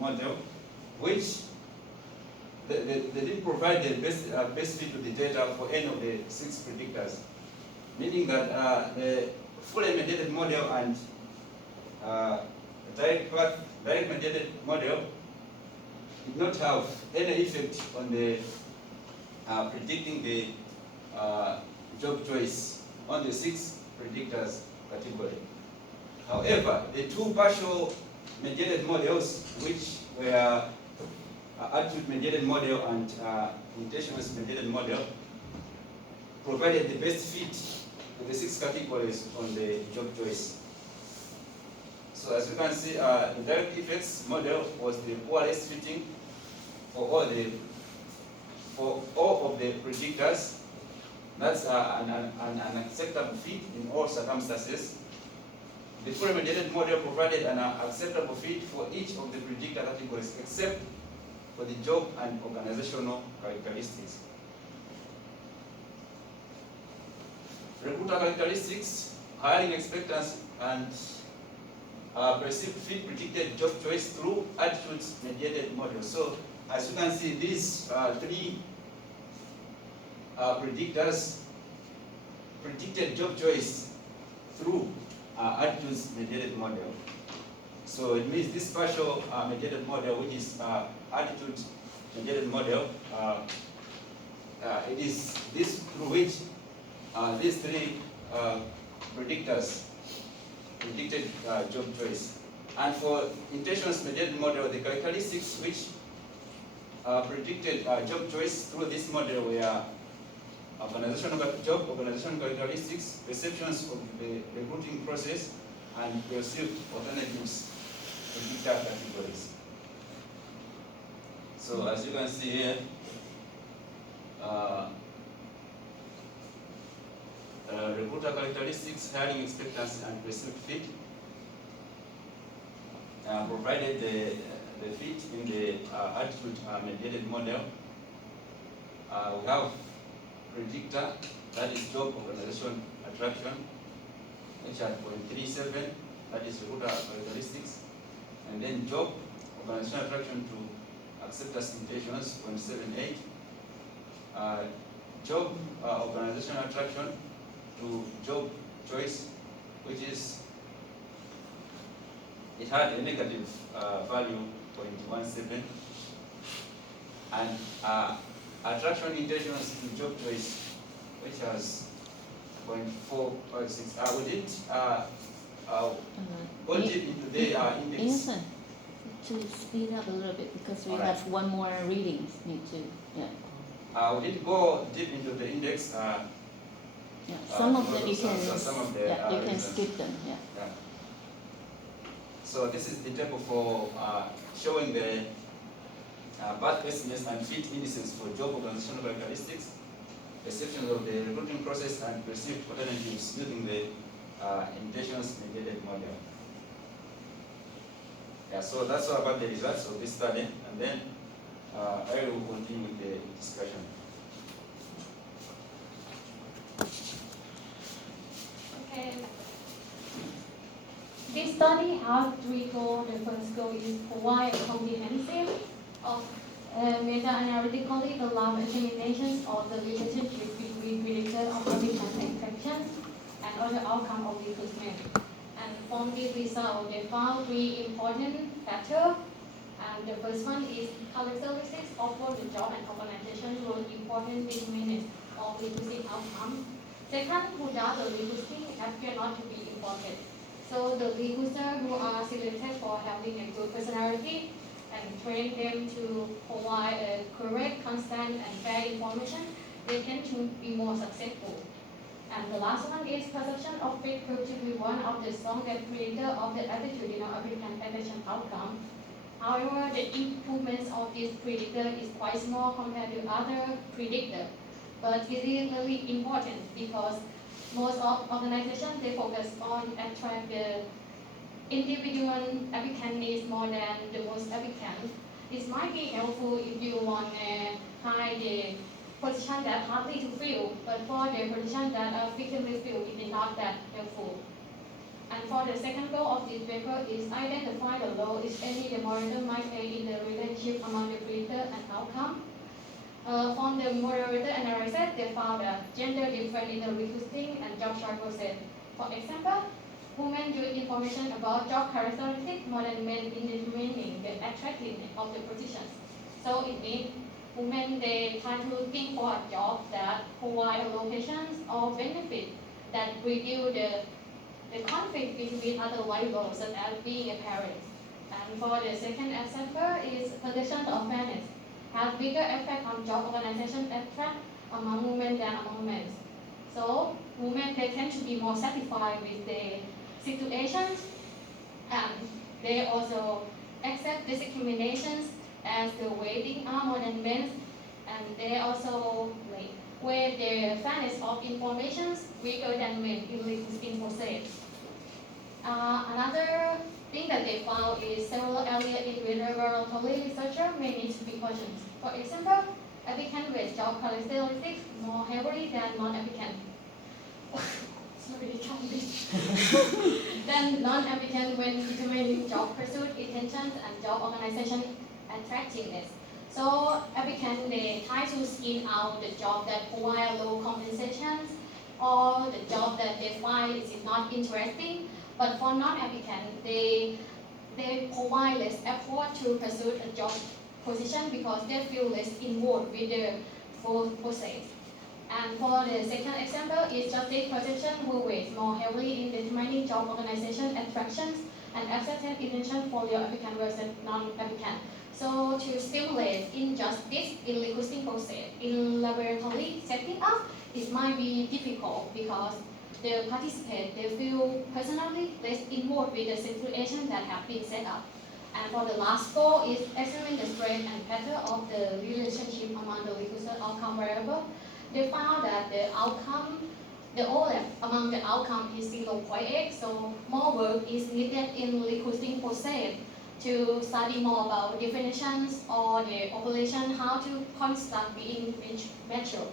model, which they didn't provide the best fit to the data for any of the 6 predictors, meaning that the fully mediated model and direct mediated model did not have any effect on the predicting the job choice on the 6 predictors category. However, the 2 partial mediated models, which were attitude mediated model and intentions mediated model, provided the best fit to the 6 categories on the job choice. So as you can see, the direct effects model was the poorest fitting for all of the predictors. That's an acceptable fit in all circumstances. The fully mediated model provided an acceptable fit for each of the predictor categories except for the job and organizational characteristics. Recruiter characteristics, hiring expectancy, and perceived fit predicted job choice through attitudes mediated model. So as you can see, these 3 predictors predicted job choice through attitudes mediated model. So it means this partial mediated model, which is attitude mediated model, it is this through which these 3 predictors predicted job choice. And for intentions mediated model, the characteristics which predicted job choice through this model were organizational characteristics, perceptions of the recruiting process, and perceived alternatives predictor categories. So as you can see here, recruiter characteristics, hiring expectancy, and perceived fit provided the fit in the attitude mediated model. We have predictor, that is job organization attraction, which had 0.37, that is recruiter characteristics, and then job organization attraction to acceptance intentions, 0.78, job organization attraction to job choice, which is, it had a negative value, 0.17, and attraction intentions to job choice, which has 0.456. We didn't go deep into the index. Innocent, to speed up a little bit because we have one more readings need to, we didn't go deep into the index. Some of them you can, some of the, you can skip them. So this is the table for showing the birth estimates and fit indices for job organizational characteristics, perceptions of the recruiting process, and perceived alternatives using the intentions mediated model. So that's all about the results of this study, and then I will continue with the discussion. Okay. This study has 3 goals. The first goal is provide a comprehensive of meta-analytically developed examinations of the relationship between predictor of applicant infection and other outcome of recruitment. And from the result, they found 3 important factors. And the first one is characteristics of both the job and organization were important determinants of recruiting outcome. Second, who does the recruiting appear not to be important. So the recruiters who are selected for having a good personality and train them to provide a correct, constant, and fair information, they tend to be more successful. And the last one is perception of fit proved to be one of the strongest predictor of the attitudinal applicant admission outcome. However, the improvements of this predictor is quite small compared to other predictors. But it is really important because most of organizations, they focus on attract the individual applicant needs more than the most applicant. This might be helpful if you want to hire the position that hardly to fill, but for the position that are frequently filled, it is not that helpful. And for the second goal of this paper is identify the role, if any, the moderator might play in the relationship among the predator and outcome. From the moderator analysis, they found a gender difference in the recruiting and job choice process. For example, women use information about job characteristics more than men in determining the attractiveness of the positions. So it means women, they try to looking for a job that provide locations or benefits that reduce the conflict between other life roles such as being a parent. And for the second example is position of fairness has bigger effect on job organization attract among women than among men. So women, they tend to be more satisfied with the situations, and they also accept discriminations as the weighting are more than men, and they also weigh the fairness of information weaker than men in recruiting process. Another thing that they found is several areas in which laboratory researchers may need to be questioned. For example, applicants with job characteristics more heavily than non-applicants. Sorry, can't read. Then non-applicants when determining job pursuit, intentions, and job organization attractiveness. So applicants, they try to screen out the job that provide low compensations or the job that they find is not interesting. But for non-applicants, they provide less effort to pursue a job position because they feel less involved with the full process. And for the second example is justice perception, who weighs more heavily in determining job organization attractions and acceptance intention for your applicant versus non-applicant. So to stimulate injustice in recruiting process in laboratory setting up, it might be difficult because the participants, they feel personally less involved with the situation that have been set up. And for the last goal is examine the strength and pattern of the relationship among the recruiter outcome variable. They found that the outcome, the overlap among the outcome is 0.8, so more work is needed in recruiting process to study more about definitions or the operation, how to construct being mature.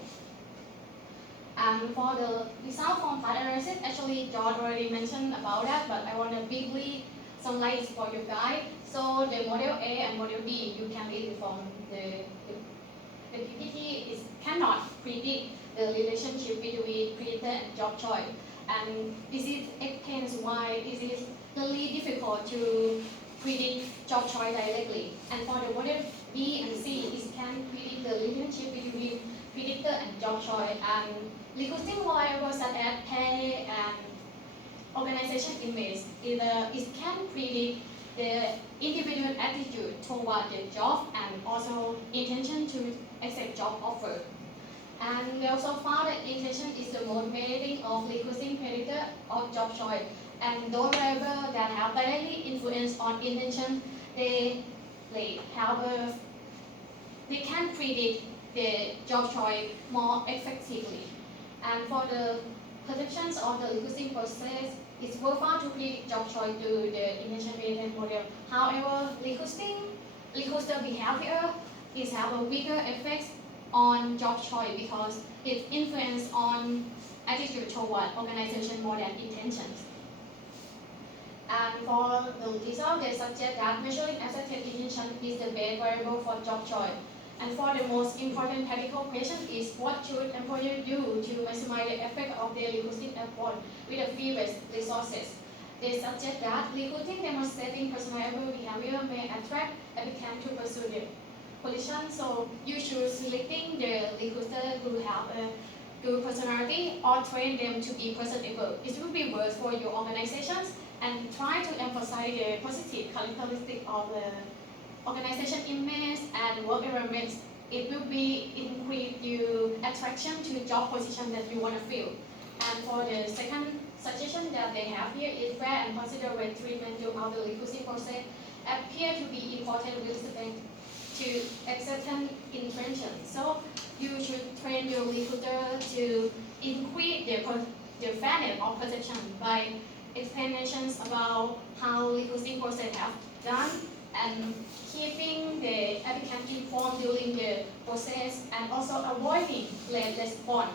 And for the result from part analysis, actually John already mentioned about that, but I want to briefly summarize for you guys. So the model A and model B, you can read it from the PPT is cannot predict the relationship between predator and job choice. And this is explains why it is really difficult to predict job choice directly. And for the model B and C, it can predict the relationship between predator and job choice. And recruiting variables such as pay and organization image, it can predict the individual attitude toward the job and also intention to accept job offer. And we also found that intention is the motivating of recruiting predator of job choice. And those variables that have directly influence on intention, they can predict the job choice more effectively. And for the predictions of the recruiting process, it's worthwhile to predict job choice through the intention-based model. However, recruiter behavior is have a bigger effect on job choice because it influences on attitude toward organization more than intentions. And for the result, they suggest that measuring accepted intention is the best variable for job choice. And for the most important practical question is what should employers do to maximize the effect of their recruiting effort with the fewest resources? They suggest that recruiting demonstrating personable behavior may attract applicants to pursue the position. So you should selecting the recruiter who have a good personality or train them to be personable. It will be worse for your organizations and try to emphasize the positive characteristics of the organization image and work environment. It will be increase your attraction to job position that you want to fill. And for the second suggestion that they have here is fair and considerate treatment throughout the recruiting process appear to be important with respect to acceptance intention. So you should train your recruiter to increase the fairness of perception by explanations about how recruiting process have done and keeping the applicant informed during the process and also avoiding late response.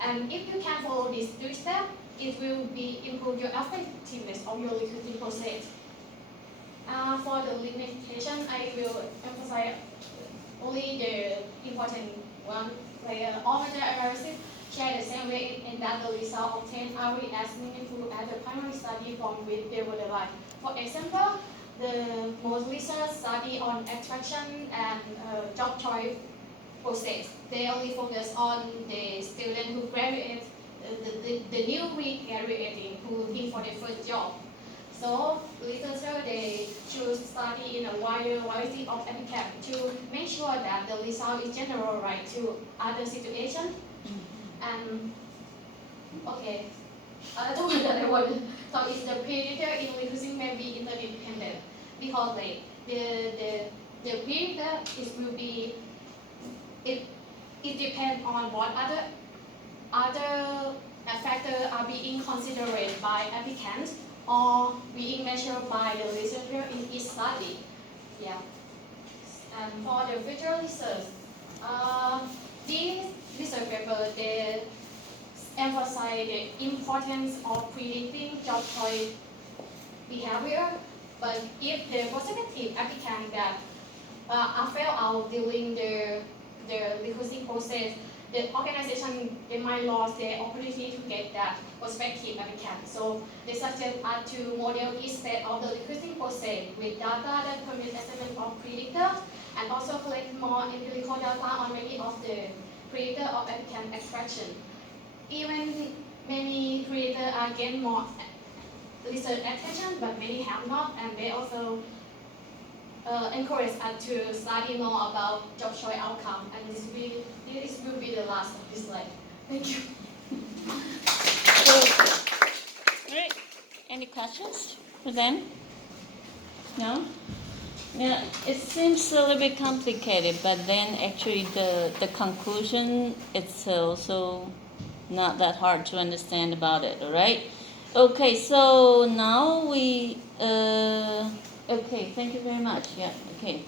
And if you can follow these 3 steps, it will be improve your effectiveness of your recruiting process. For the limitation, I will emphasize only the important one, like all meta-analysis share the same way in that the result obtained are as meaningful as the primary study from which they were derived. For example, the most recent study on attraction and job choice process, they only focus on the student who graduate, the newly graduating who looking for their first job. So researchers they choose study in a wider variety of applicants to make sure that the result is generalized to other situations. And okay, another one that I want to talk is the predator in recruiting may be interdependent because like the predator is will be it depends on what other factors are being considered by applicants or being measured by the researcher in each study. Yeah. And for the future research, these research papers they emphasize the importance of predicting job choice behavior. But if the prospective applicant that fail out during the recruiting process, the organization they might lose the opportunity to get that prospective applicant. So they suggest us to model each step of the recruiting process with data that permits assessment of predictor and also collect more empirical data on many of the predictor of applicant attraction. Even many predictors are gain more research attention, but many have not, and they also encourage us to study more about job choice outcome. And this will be the last of this slide. Thank you. Great. Any questions for them? No? Yeah, it seems a little bit complicated, but then actually the conclusion it's also not that hard to understand about it, all right? Okay, so now we, okay, thank you very much. Yeah, okay.